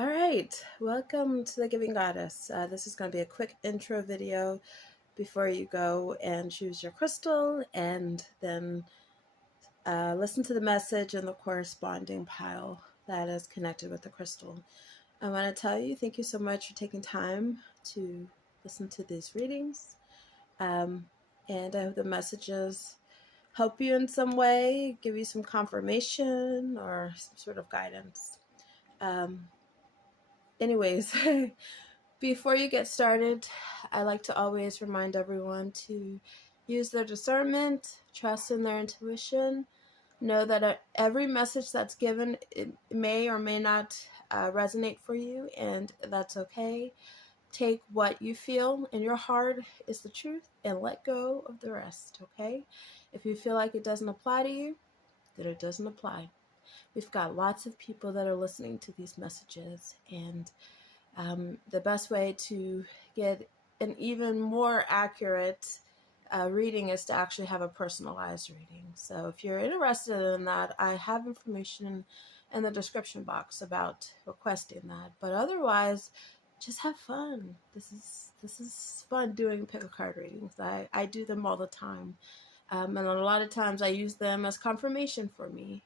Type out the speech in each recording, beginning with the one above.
All right, welcome to the Giving Goddess. This is going to be a quick intro video before you go and choose your crystal and then listen to the message and the corresponding pile that is connected with the crystal. I want to tell you, thank you so much for taking time to listen to these readings. And I hope the messages help you in some way, give you some confirmation or some sort of guidance. Anyways, before you get started, I like to always remind everyone to use their discernment, trust in their intuition, know that every message that's given it may or may not resonate for you, and that's okay. Take what you feel in your heart is the truth and let go of the rest, okay? If you feel like it doesn't apply to you, then it doesn't apply. We've got lots of people that are listening to these messages, and the best way to get an even more accurate reading is to actually have a personalized reading. So if you're interested in that, I have information in the description box about requesting that. But otherwise, just have fun. This is fun doing pick a card readings. I do them all the time. And a lot of times I use them as confirmation for me.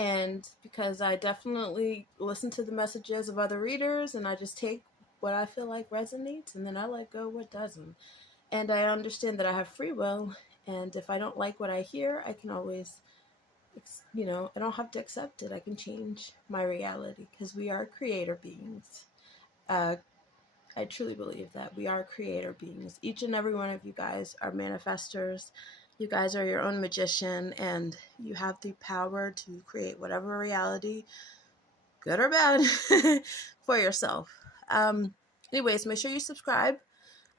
And because I definitely listen to the messages of other readers and I just take what I feel like resonates and then I let go what doesn't. And I understand that I have free will, and if I don't like what I hear, I can always, I don't have to accept it. I can change my reality because we are creator beings. I truly believe that we are creator beings. Each and every one of you guys are manifestors. You guys are your own magician, and you have the power to create whatever reality, good or bad, for yourself. Anyways, make sure you subscribe,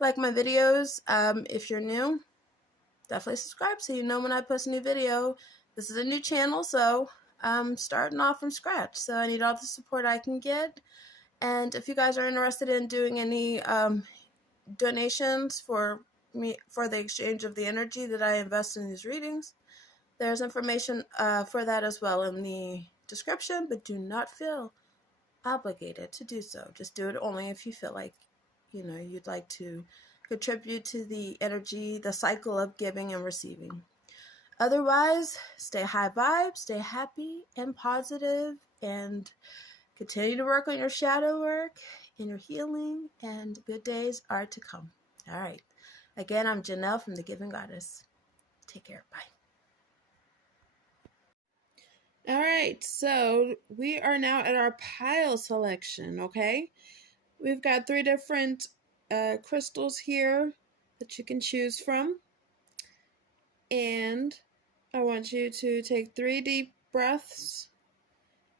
like my videos. If you're new, definitely subscribe so you know when I post a new video. This is a new channel, so I'm starting off from scratch. So I need all the support I can get. And if you guys are interested in doing any donations for me for the exchange of the energy that I invest in these readings, there's information for that as well in the description, but do not feel obligated to do so. Just do it only if you feel like, you'd like to contribute to the energy, the cycle of giving and receiving. Otherwise, stay high vibe, stay happy and positive, and continue to work on your shadow work and your healing, and good days are to come. All right. Again, I'm Genelle from the Giving Goddess. Take care. Bye. All right. So we are now at our pile selection, okay? We've got 3 different crystals here that you can choose from. And I want you to take 3 deep breaths.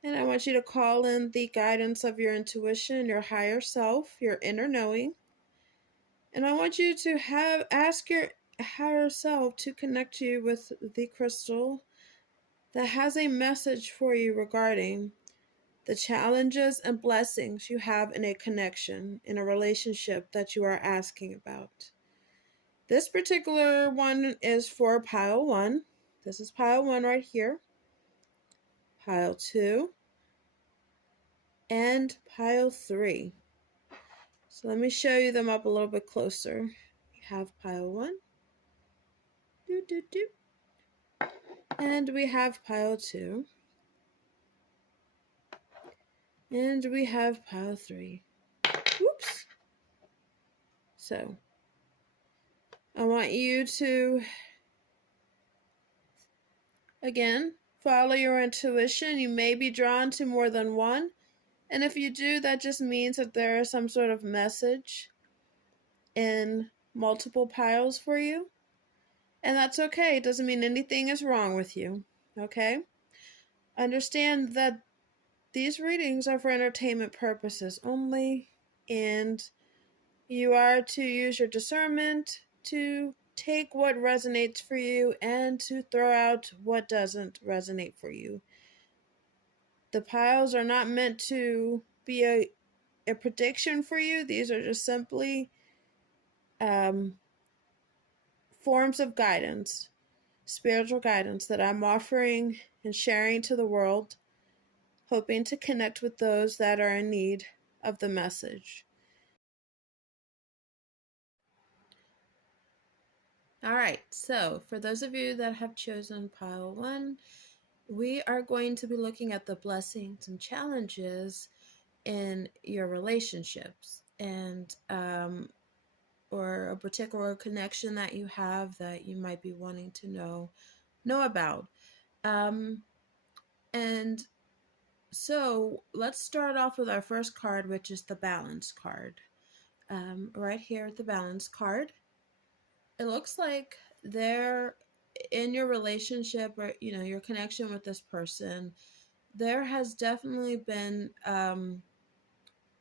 And I want you to call in the guidance of your intuition, your higher self, your inner knowing. And I want you to ask your higher self to connect you with the crystal that has a message for you regarding the challenges and blessings you have in a connection, in a relationship that you are asking about. This particular one is for pile 1. This is pile 1 right here. Pile 2. And pile 3. So let me show you them up a little bit closer. We have pile 1. And we have pile 2. And we have pile 3. Whoops. So I want you to, again, follow your intuition. You may be drawn to more than one. And if you do, that just means that there is some sort of message in multiple piles for you. And that's okay. It doesn't mean anything is wrong with you. Okay? Understand that these readings are for entertainment purposes only. And you are to use your discernment to take what resonates for you and to throw out what doesn't resonate for you. The piles are not meant to be a prediction for you. These are just simply forms of guidance, spiritual guidance that I'm offering and sharing to the world hoping to connect with those that are in need of the message. All right, so for those of you that have chosen pile 1, we are going to be looking at the blessings and challenges in your relationships, and or a particular connection that you have that you might be wanting to know about. And so let's start off with our first card, which is the balance card. Right here, the balance card. It looks like they're in your relationship, or your connection with this person. There has definitely been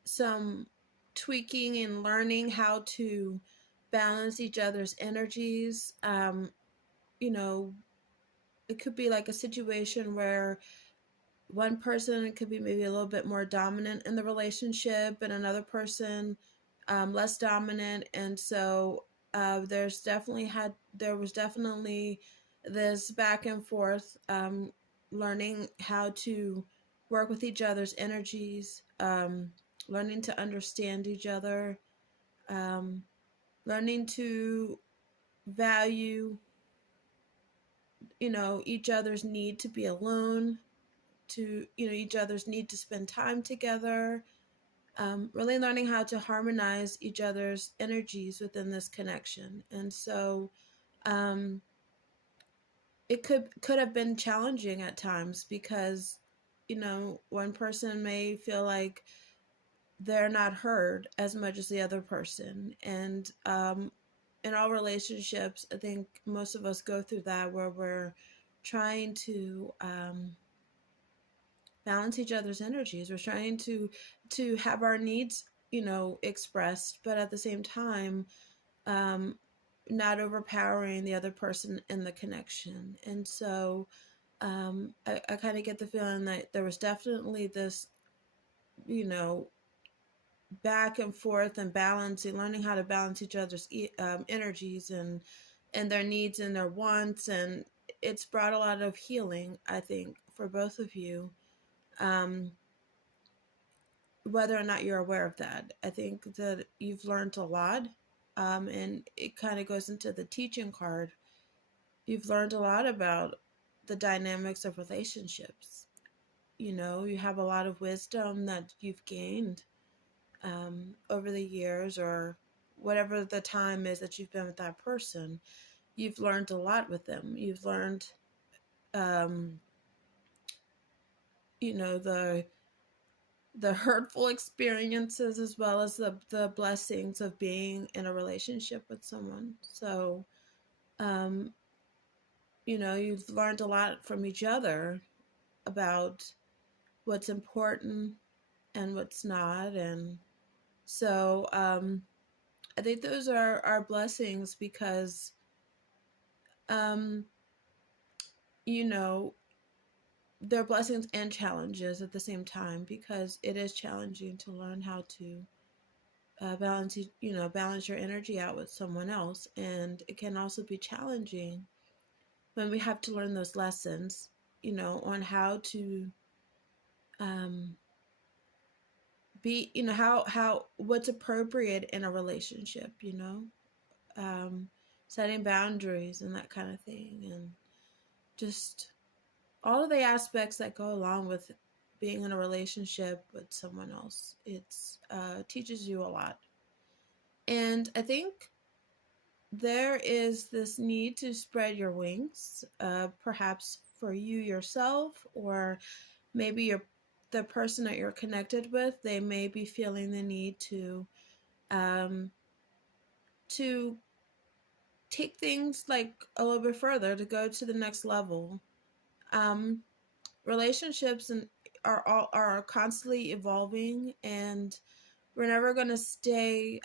some tweaking and learning how to balance each other's energies. It could be like a situation where one person could be maybe a little bit more dominant in the relationship, and another person less dominant. And so there was definitely this back and forth, learning how to work with each other's energies, learning to understand each other, um, learning to value each other's need to be alone, to each other's need to spend time together, really learning how to harmonize each other's energies within this connection. And so it could have been challenging at times, because one person may feel like they're not heard as much as the other person. And in all relationships, I think most of us go through that, where we're trying to balance each other's energies. We're trying to have our needs, expressed, but at the same time, um, not overpowering the other person in the connection. And so I kind of get the feeling that there was definitely this, back and forth and balancing, learning how to balance each other's energies and their needs and their wants. And it's brought a lot of healing, I think, for both of you. Whether or not you're aware of that, I think that you've learned a lot. And it kind of goes into the teaching card. You've learned a lot about the dynamics of relationships. You have a lot of wisdom that you've gained over the years, or whatever the time is that you've been with that person. You've learned a lot with them. You've learned, the hurtful experiences, as well as the blessings of being in a relationship with someone. So, you've learned a lot from each other about what's important and what's not. And so, I think those are blessings, because, um, they're blessings and challenges at the same time, because it is challenging to learn how to balance your energy out with someone else. And it can also be challenging when we have to learn those lessons, on how to be, how what's appropriate in a relationship, setting boundaries and that kind of thing, and just all of the aspects that go along with being in a relationship with someone else. It's teaches you a lot. And I think there is this need to spread your wings, perhaps for you yourself, or maybe the person that you're connected with. They may be feeling the need um, to take things like a little bit further, to go to the next level. Um, Relationships are constantly evolving, and we're never going to stay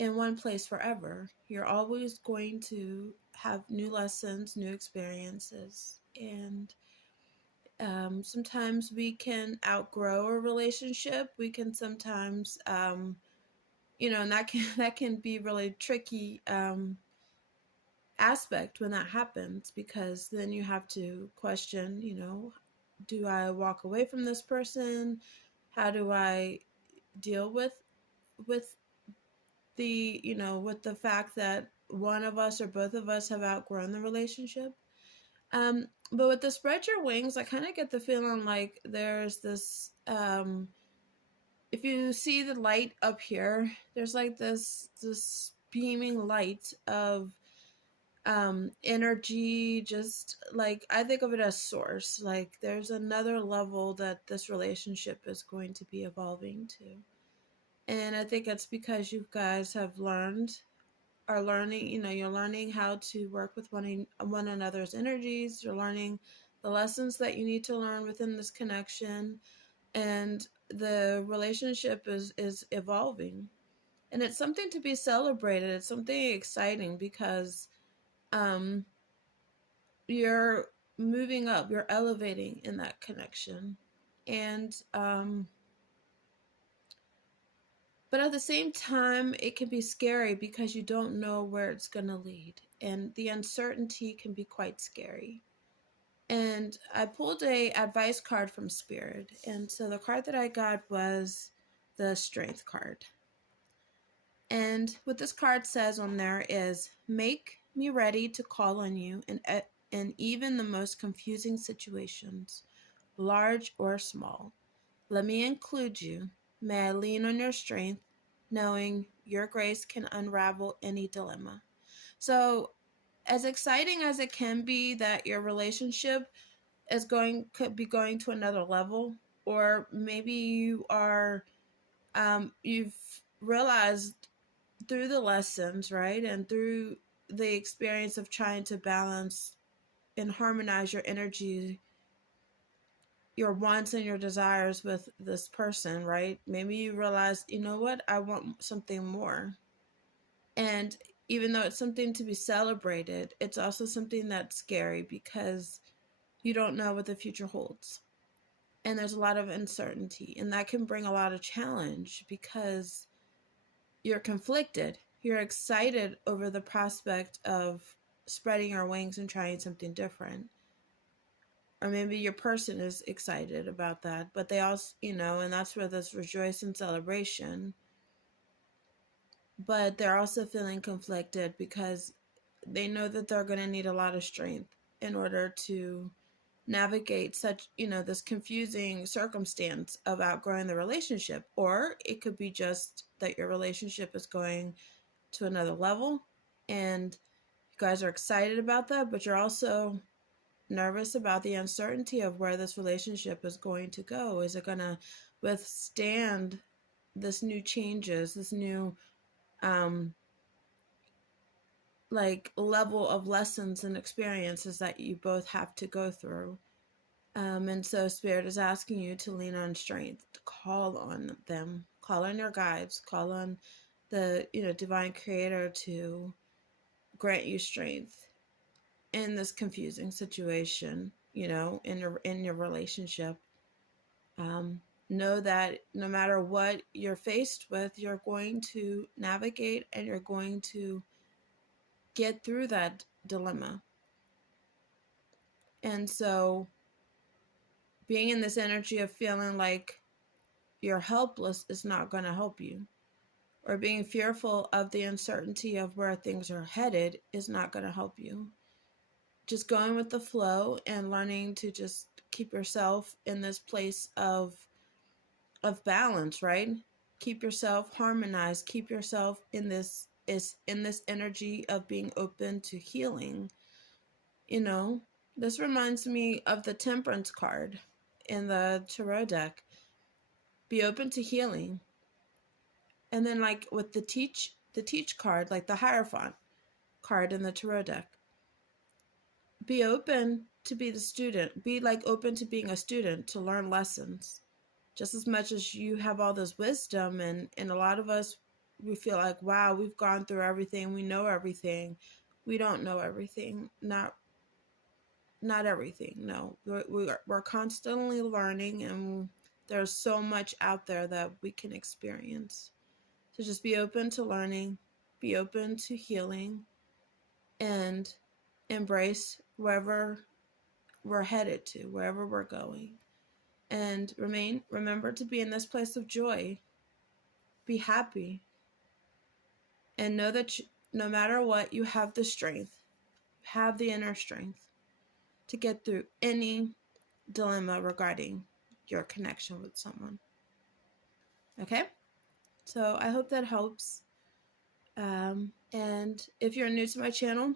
in one place forever. You're always going to have new lessons, new experiences, and sometimes we can outgrow a relationship. We can sometimes, and that can that can be really tricky aspect when that happens, because then you have to question, do I walk away from this person? How do I deal with the, with the fact that one of us or both of us have outgrown the relationship? But with the spread your wings, I kind of get the feeling like there's this, if you see the light up here, there's like this beaming light of energy. Just like, I think of it as source. Like, there's another level that this relationship is going to be evolving to. And I think it's because you guys are learning, you're learning how to work with one another's energies. You're learning the lessons that you need to learn within this connection, and the relationship is evolving. And it's something to be celebrated. It's something exciting because um you're moving up, you're elevating in that connection. And but at the same time, it can be scary because you don't know where it's going to lead, and the uncertainty can be quite scary. And I pulled a advice card from Spirit, and so the card that I got was the Strength card. And what this card says on there is, make me ready to call on you in even the most confusing situations, large or small. Let me include you. May I lean on your strength, knowing your grace can unravel any dilemma. So, as exciting as it can be that your relationship could be going to another level, or maybe you've realized through the lessons, right, and through the experience of trying to balance and harmonize your energy, your wants and your desires with this person, right? Maybe you realize, you know what, I want something more. And even though it's something to be celebrated, it's also something that's scary because you don't know what the future holds. And there's a lot of uncertainty, and that can bring a lot of challenge because you're conflicted. You're excited over the prospect of spreading your wings and trying something different. Or maybe your person is excited about that, but they also, and that's where this rejoice and celebration. But they're also feeling conflicted because they know that they're going to need a lot of strength in order to navigate such, this confusing circumstance of outgrowing the relationship. Or it could be just that your relationship is going to another level and you guys are excited about that, but you're also nervous about the uncertainty of where this relationship is going to go. Is it going to withstand this new changes, this new like level of lessons and experiences that you both have to go through? And so Spirit is asking you to lean on strength, to call on them, call on your guides, call on the divine creator to grant you strength in this confusing situation, in your relationship. Know that no matter what you're faced with, you're going to navigate and you're going to get through that dilemma. And so being in this energy of feeling like you're helpless is not going to help you, or being fearful of the uncertainty of where things are headed is not going to help you. Just going with the flow and learning to just keep yourself in this place of balance, right? Keep yourself harmonized, keep yourself in this energy of being open to healing. This reminds me of the Temperance card in the tarot deck. Be open to healing. And then like with the teach card, like the Hierophant card in the tarot deck, be open to be the student. Be like open to being a student, to learn lessons. Just as much as you have all this wisdom, and a lot of us, we feel like, wow, we've gone through everything, we know everything. We don't know everything. Not everything. No, we're constantly learning, and there's so much out there that we can experience. So just be open to learning, be open to healing, and embrace wherever we're headed to, wherever we're going. And remember to be in this place of joy. Be happy. And know that no matter what, you have the strength, have the inner strength to get through any dilemma regarding your connection with someone. Okay? So I hope that helps. And if you're new to my channel,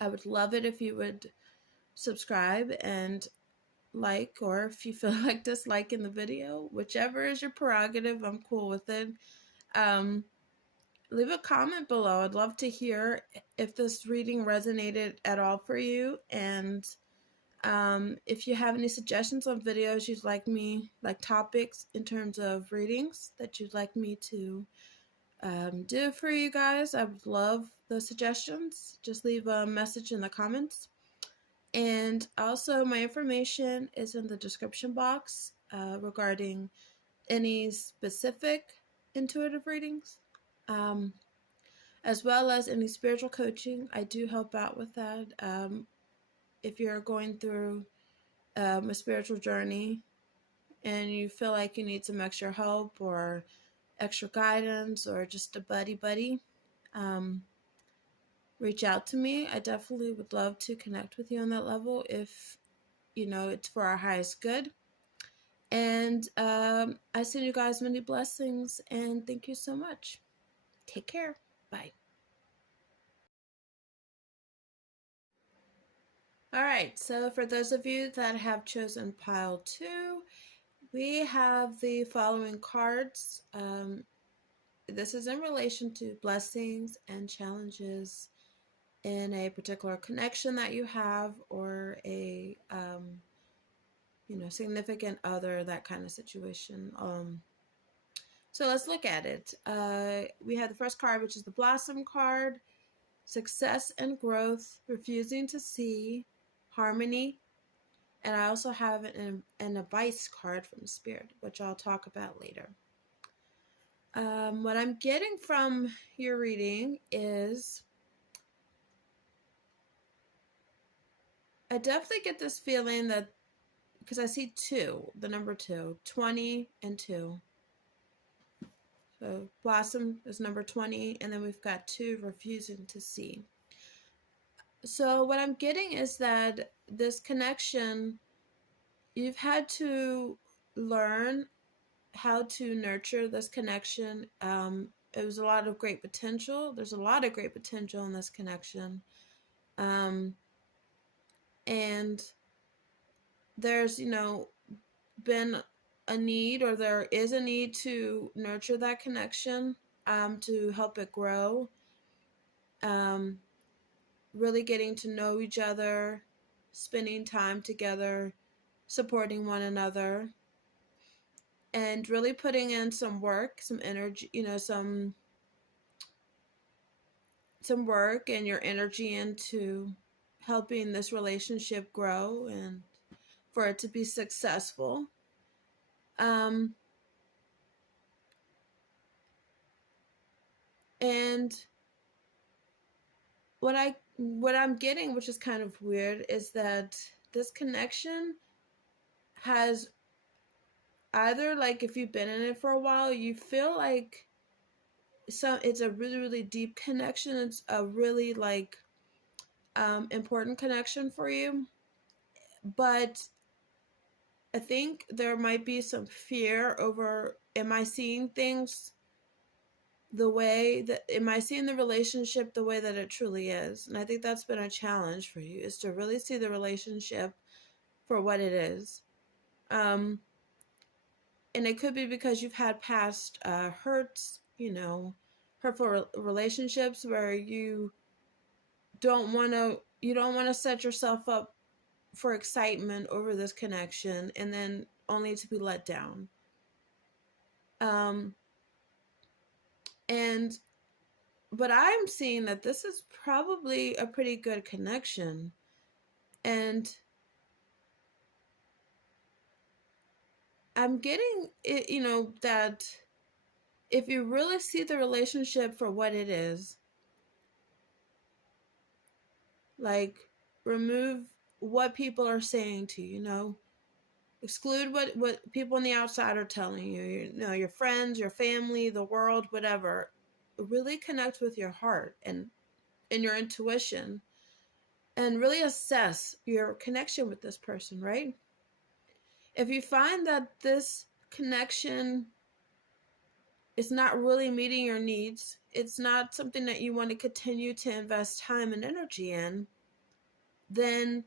I would love it if you would subscribe and like, or if you feel like disliking the video, whichever is your prerogative, I'm cool with it. Leave a comment below. I'd love to hear if this reading resonated at all for you, and if you have any suggestions on videos you'd like me, like topics in terms of readings that you'd like me to do for you guys, I would love the suggestions. Just leave a message in the comments. And also, my information is in the description box regarding any specific intuitive readings, as well as any spiritual coaching. I do help out with that. If you're going through a spiritual journey and you feel like you need some extra help or extra guidance or just a buddy, reach out to me. I definitely would love to connect with you on that level if, you know, it's for our highest good. And I send you guys many blessings, and thank you so much. Take care. Bye. All right, so for those of you that have chosen pile 2, we have the following cards. This is in relation to blessings and challenges in a particular connection that you have, or a significant other, that kind of situation. So let's look at it. We have the first card, which is the Blossom card. Success and growth, refusing to see, harmony. And I also have an advice card from the Spirit, which I'll talk about later. What I'm getting from your reading is, I definitely get this feeling that, because I see 2, the number 2, 20 and 2. So Blossom is number 20, and then we've got 2, refusing to see. So what I'm getting is that this connection, you've had to learn how to nurture this connection. It was a lot of great potential. There's a lot of great potential in this connection. And there's, been a need, or there is a need to nurture that connection, to help it grow. Really getting to know each other, spending time together, supporting one another, and really putting in some work, some energy, some work and your energy into helping this relationship grow and for it to be successful. And what I'm getting, which is kind of weird, is that this connection has either, like, if you've been in it for a while, you feel like it's a really, really deep connection. It's a really important connection for you. But I think there might be some fear over, am I seeing things am I seeing the relationship the way that it truly is? And I think that's been a challenge for you, is to really see the relationship for what it is. And it could be because you've had past hurts, hurtful relationships where you don't want to set yourself up for excitement over this connection and then only to be let down. But I'm seeing that this is probably a pretty good connection. And I'm getting it, that if you really see the relationship for what it is, like, remove what people are saying to you, exclude what people on the outside are telling you, your friends, your family, the world, whatever. Really connect with your heart and your intuition, and really assess your connection with this person, right? If you find that this connection is not really meeting your needs, it's not something that you want to continue to invest time and energy in, then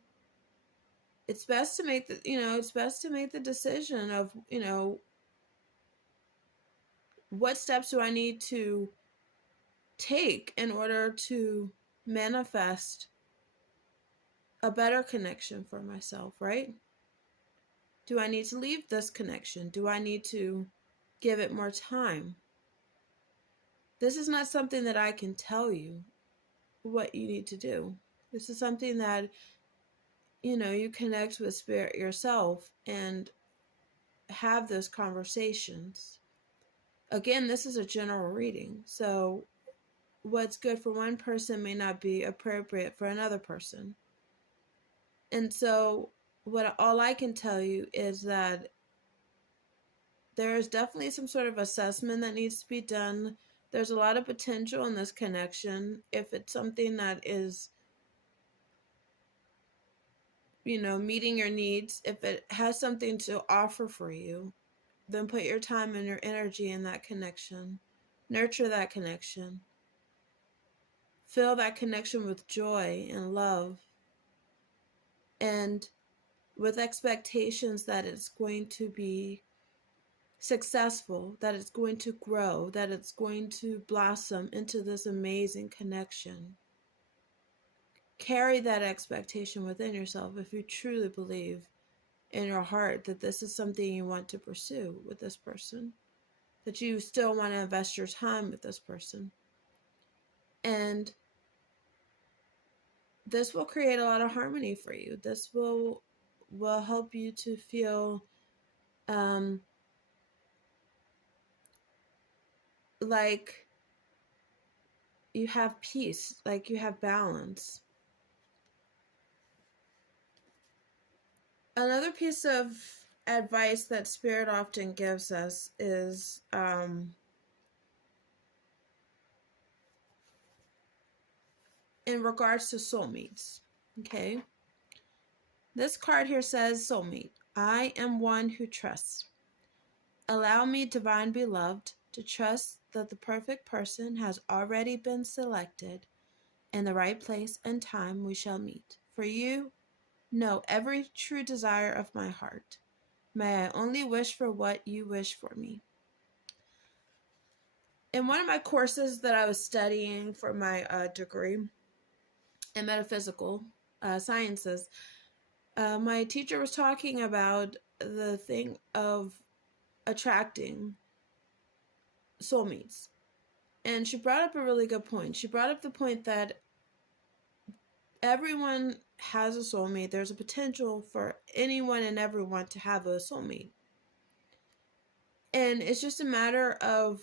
it's best to make the decision of, what steps do I need to take in order to manifest a better connection for myself, right? Do I need to leave this connection? Do I need to give it more time? This is not something that I can tell you what you need to do. This is something that, you connect with spirit yourself and have those conversations. Again, this is a general reading, so what's good for one person may not be appropriate for another person. And so all I can tell you is that there is definitely some sort of assessment that needs to be done. There's a lot of potential in this connection. If it's something that is, meeting your needs, if it has something to offer for you, then put your time and your energy in that connection. Nurture that connection. Fill that connection with joy and love, and with expectations that it's going to be successful, that it's going to grow, that it's going to blossom into this amazing connection. Carry that expectation within yourself if you truly believe in your heart that this is something you want to pursue with this person, that you still want to invest your time with this person. And this will create a lot of harmony for you. This will help you to feel like you have peace, like you have balance. Another piece of advice that Spirit often gives us is in regards to soulmates. Okay. This card here says, soulmate, I am one who trusts. Allow me, divine beloved, to trust that the perfect person has already been selected. In the right place and time we shall meet. For you know every true desire of my heart. May I only wish for what you wish for me. In one of my courses that I was studying for my degree in metaphysical sciences, my teacher was talking about the thing of attracting soulmates. And she brought up a really good point. She brought up the point that everyone has a soulmate. There's a potential for anyone and everyone to have a soulmate. And it's just a matter of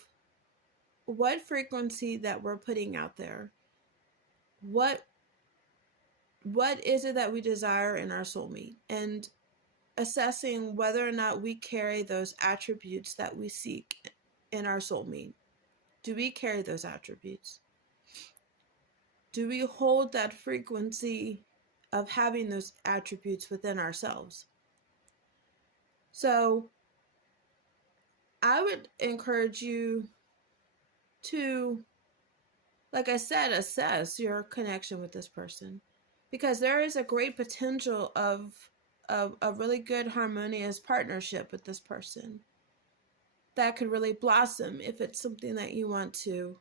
what frequency that we're putting out there. What is it that we desire in our soulmate? And assessing whether or not we carry those attributes that we seek in our soulmate. Do we carry those attributes? Do we hold that frequency of having those attributes within ourselves? So I would encourage you to, like I said, assess your connection with this person, because there is a great potential of a really good harmonious partnership with this person that could really blossom if it's something that you want to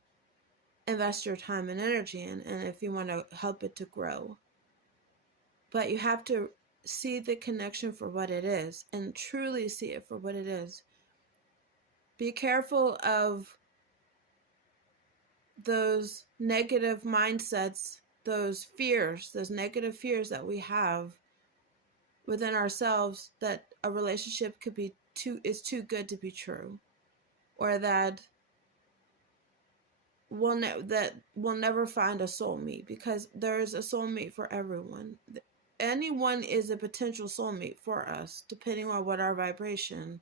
invest your time and energy in, and if you want to help it to grow. But you have to see the connection for what it is, and truly see it for what it is. Be careful of those negative mindsets, those negative fears that we have within ourselves, that a relationship is too good to be true, or that we'll never find a soulmate, because there is a soulmate for everyone. anyone is a potential soulmate for us, depending on what our vibration,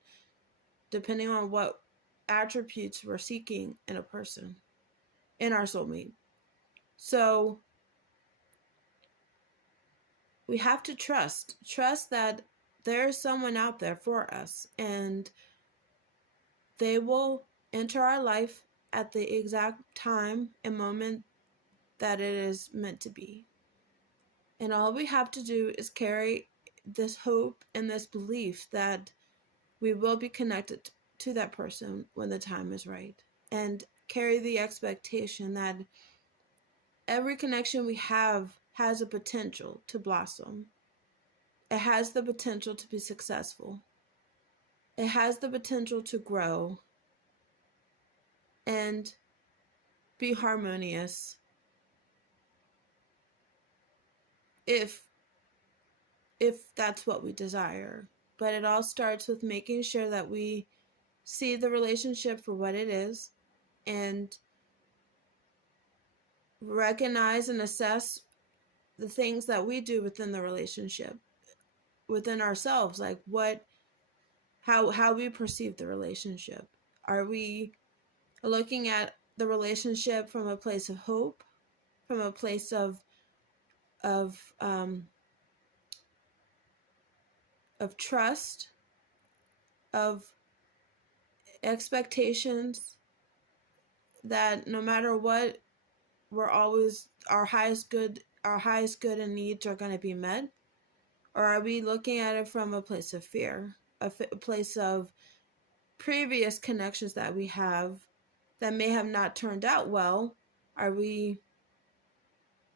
depending on what attributes we're seeking in a person, in our soulmate. So we have to trust that there's someone out there for us, and they will enter our life at the exact time and moment that it is meant to be. And all we have to do is carry this hope and this belief that we will be connected to that person when the time is right, and carry the expectation that every connection we have has a potential to blossom. It has the potential to be successful. It has the potential to grow and be harmonious if that's what we desire. But it all starts with making sure that we see the relationship for what it is, and recognize and assess the things that we do within the relationship, within ourselves, like how we perceive the relationship. Are we looking at the relationship from a place of hope, from a place of um, of trust, of expectations that no matter what, we're always our highest good and needs are going to be met? Or are we looking at it from a place of fear, a place of previous connections that we have that may have not turned out well? Are we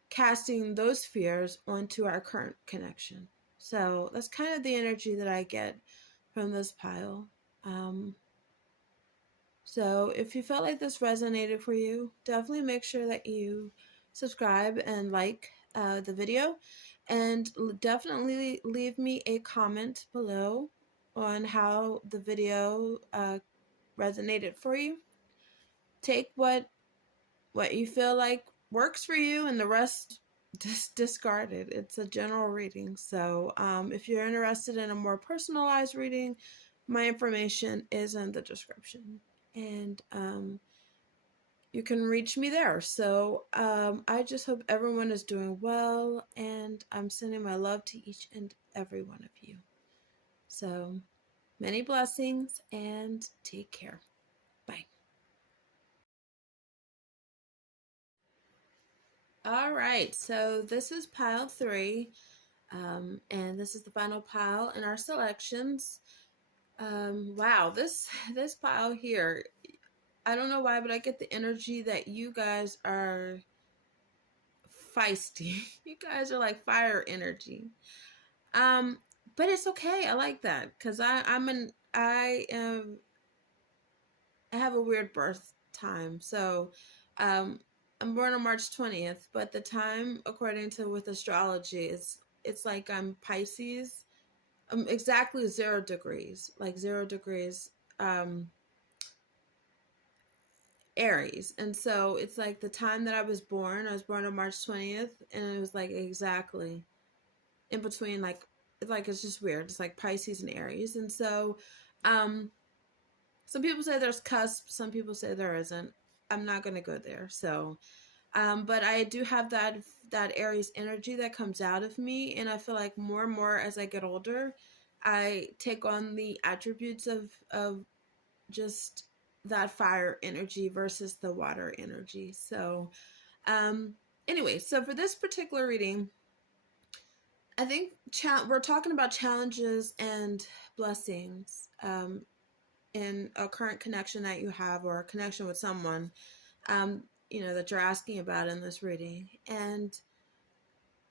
casting those fears onto our current connection? So that's kind of the energy that I get from this pile. So if you felt like this resonated for you, definitely make sure that you subscribe and like the video, and definitely leave me a comment below on how the video resonated for you. Take what you feel like works for you, and the rest just discard it. It's a general reading. So if you're interested in a more personalized reading, my information is in the description, and you can reach me there. So I just hope everyone is doing well, and I'm sending my love to each and every one of you. So many blessings, and take care. Bye. All right, so this is pile 3, and this is the final pile in our selections. Wow, this pile here, I don't know why, but I get the energy that you guys are feisty. You guys are like fire energy. But it's okay. I like that because I have a weird birth time. So, I'm born on March 20th, but the time according to with astrology is it's like I'm Pisces. Exactly 0 degrees, like 0 degrees. Aries. And so it's like the time that I was born on March 20th, and it was like exactly in between, like it's just weird. It's like Pisces and Aries. And so some people say there's cusp, some people say there isn't. I'm not going to go there. So but I do have that Aries energy that comes out of me, and I feel like more and more as I get older, I take on the attributes of just that fire energy versus the water energy. So anyway, so for this particular reading, I think we're talking about challenges and blessings in a current connection that you have, or a connection with someone that you're asking about in this reading. And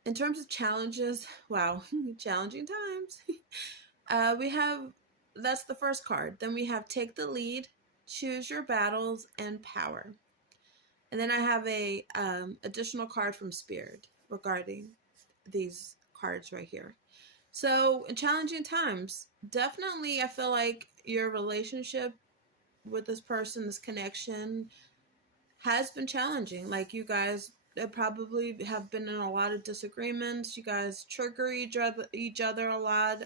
in terms of challenges, wow, challenging times. We have, that's the first card. Then we have take the lead, choose your battles, and power. And then I have a additional card from Spirit regarding these cards right here. So in challenging times, definitely I feel like your relationship with this person, this connection, has been challenging. Like you guys probably have been in a lot of disagreements. You guys trigger each other a lot.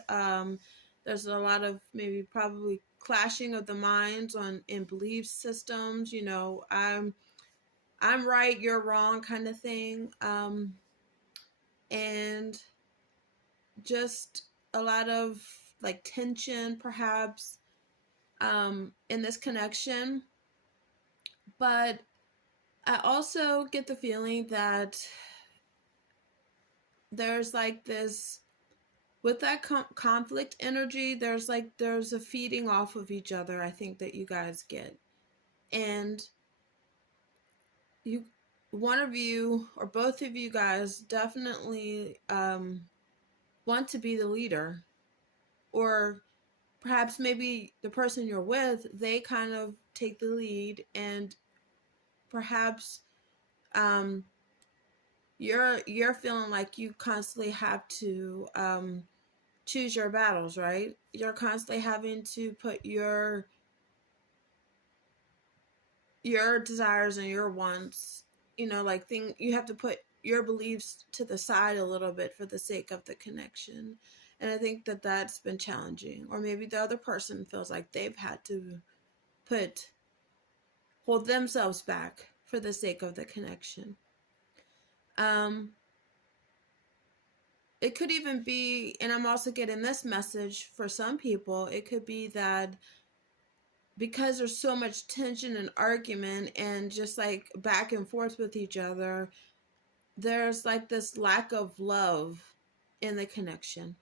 There's a lot of maybe probably clashing of the minds on in belief systems. You know, I'm right, you're wrong, kind of thing. And just a lot of like tension, perhaps, in this connection. But I also get the feeling that there's like this, with that conflict energy, there's a feeding off of each other, I think, that you guys get. And you, one of you or both of you guys definitely want to be the leader, or perhaps maybe the person you're with, they kind of take the lead, and perhaps um, you're feeling like you constantly have to choose your battles, right? You're constantly having to put your desires and your wants, you know, like you have to put your beliefs to the side a little bit for the sake of the connection. And I think that that's been challenging. Or maybe the other person feels like they've had to hold themselves back for the sake of the connection. It could even be, and I'm also getting this message for some people, it could be that because there's so much tension and argument and just like back and forth with each other, there's like this lack of love in the connection.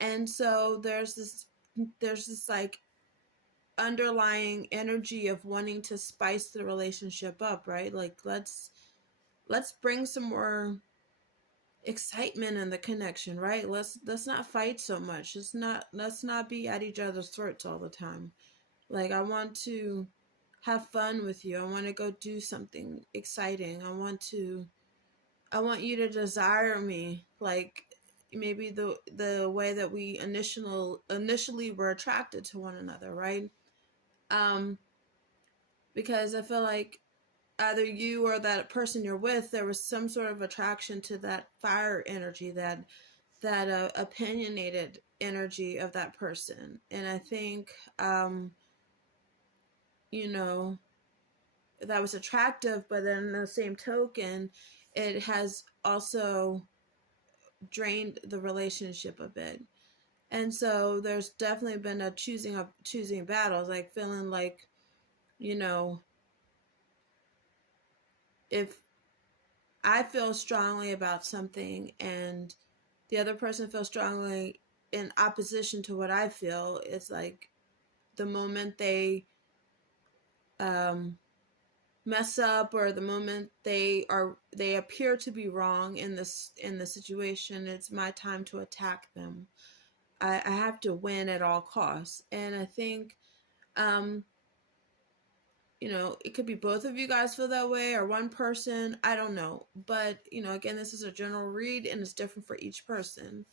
And so there's this like underlying energy of wanting to spice the relationship up, right? Like let's bring some more excitement in the connection, right? Let's not fight so much. Let's not be at each other's throats all the time. Like, I want to have fun with you. I want to go do something exciting. I want you to desire me, like maybe the way that we initially were attracted to one another, right? Because I feel like either you or that person you're with, there was some sort of attraction to that fire energy, that opinionated energy of that person. And I think you know, that was attractive, but then in the same token, it has also drained the relationship a bit. And so there's definitely been a choosing battles, like feeling like, you know, if I feel strongly about something and the other person feels strongly in opposition to what I feel, it's like the moment they mess up, or the moment they appear to be wrong in the situation, it's my time to attack them. I have to win at all costs. And I think you know, it could be both of you guys feel that way, or one person, I don't know. But you know, again, this is a general read and it's different for each person.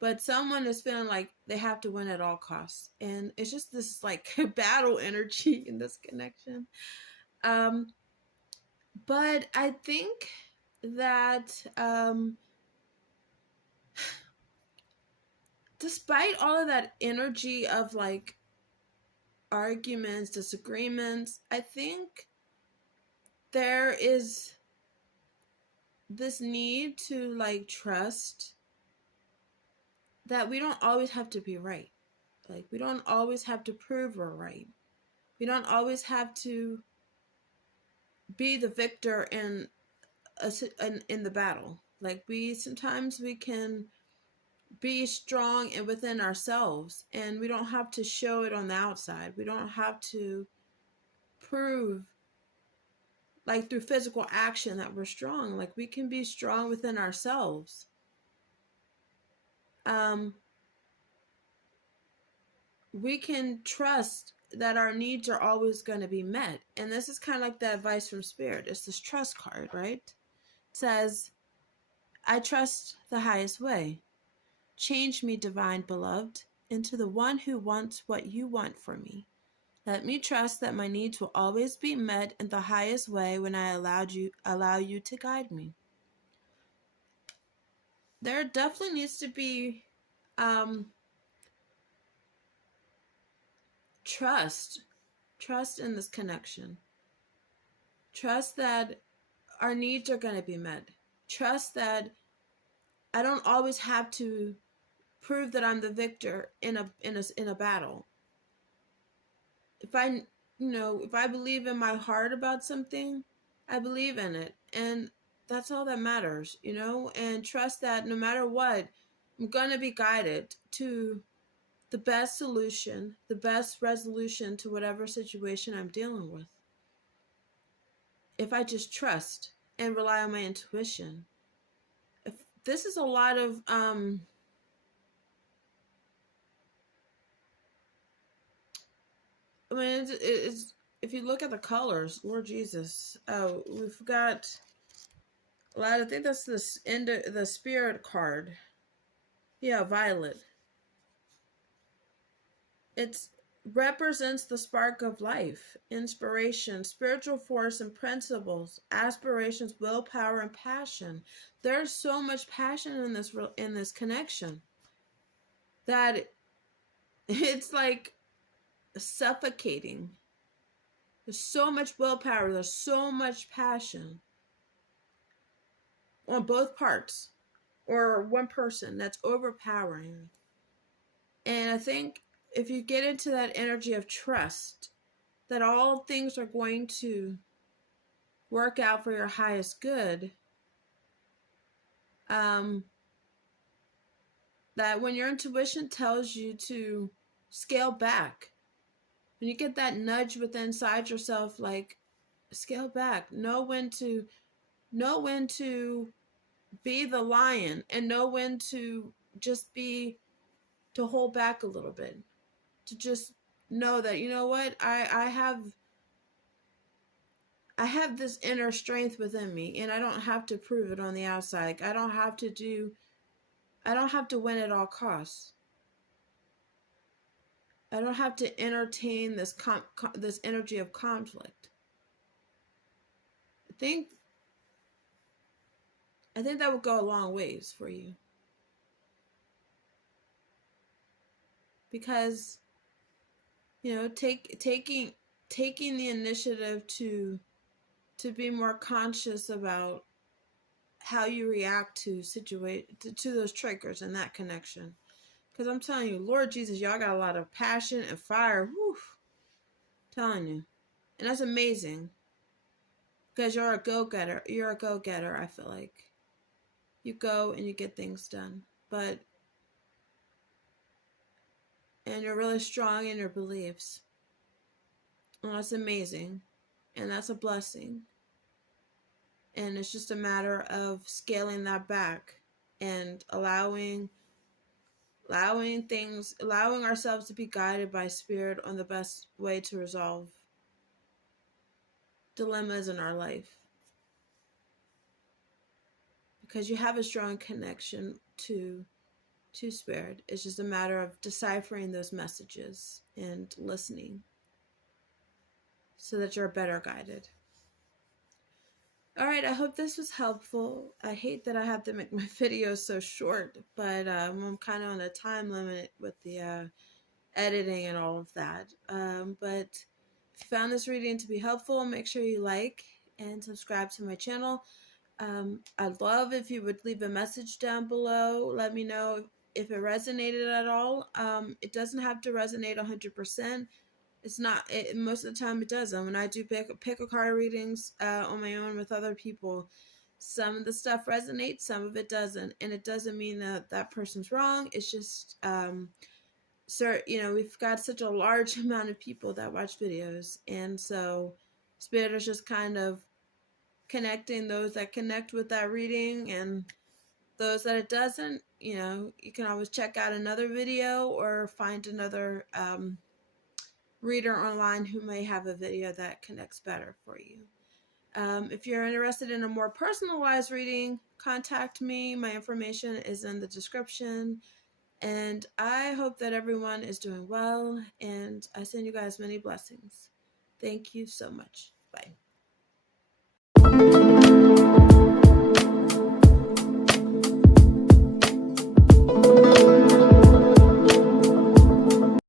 But someone is feeling like they have to win at all costs, and it's just this like battle energy in this connection. But I think that despite all of that energy of like arguments, disagreements, I think there is this need to like trust that we don't always have to be right. Like, we don't always have to prove we're right. We don't always have to be the victor in the battle. Like, sometimes we can be strong and within ourselves, and we don't have to show it on the outside. We don't have to prove, like, through physical action that we're strong. Like, we can be strong within ourselves. We can trust that our needs are always going to be met. And this is kind of like the advice from Spirit. It's this trust card, right? It says, I trust the highest way. Change me, divine beloved, into the one who wants what you want for me. Let me trust that my needs will always be met in the highest way when I allow you to guide me. There definitely needs to be trust in this connection. Trust that our needs are going to be met. Trust that I don't always have to prove that I'm the victor in a battle. If I believe in my heart about something, I believe in it, and that's all that matters, and trust that no matter what, I'm going to be guided to the best solution, the best resolution to whatever situation I'm dealing with. If I just trust and rely on my intuition. If this is a lot of it's if you look at the colors, Lord Jesus, we've got a lot. I think that's the spirit card. Yeah, violet. It represents the spark of life, inspiration, spiritual force and principles, aspirations, willpower, and passion. There's so much passion in this connection that it's like suffocating. There's so much willpower, there's so much passion on both parts or one person that's overpowering. And I think if you get into that energy of trust that all things are going to work out for your highest good, that when your intuition tells you to scale back, when you get that nudge within inside yourself, like scale back, know when to be the lion, and know when to just be, to hold back a little bit, to just know that, you know what, I have this inner strength within me, and I don't have to prove it on the outside. I don't have to win at all costs. I don't have to entertain this this energy of conflict. I think that would go a long ways for you. Because, taking the initiative to be more conscious about how you react to those triggers and that connection. Because I'm telling you, Lord Jesus, y'all got a lot of passion and fire. Whew, telling you. And that's amazing. Because you're a go-getter. You're a go-getter, I feel like. You go and you get things done. And you're really strong in your beliefs. And that's amazing. And that's a blessing. And it's just a matter of scaling that back and allowing ourselves to be guided by spirit on the best way to resolve dilemmas in our life. Because you have a strong connection to spirit. It's just a matter of deciphering those messages and listening so that you're better guided. All right, I hope this was helpful. I hate that I have to make my videos so short, but I'm kind of on a time limit with the editing and all of that. But if you found this reading to be helpful, make sure you like and subscribe to my channel. I'd love if you would leave a message down below. Let me know if it resonated at all. It doesn't have to resonate 100%. It's not. Most of the time it doesn't. When I do pick a card readings on my own with other people, some of the stuff resonates, some of it doesn't. And it doesn't mean that person's wrong. It's just, we've got such a large amount of people that watch videos. And so Spirit is just kind of connecting those that connect with that reading, and those that it doesn't, you can always check out another video or find another reader online who may have a video that connects better for you. If you're interested in a more personalized reading, contact me. My information is in the description. And I hope that everyone is doing well, and I send you guys many blessings. Thank you so much. Bye.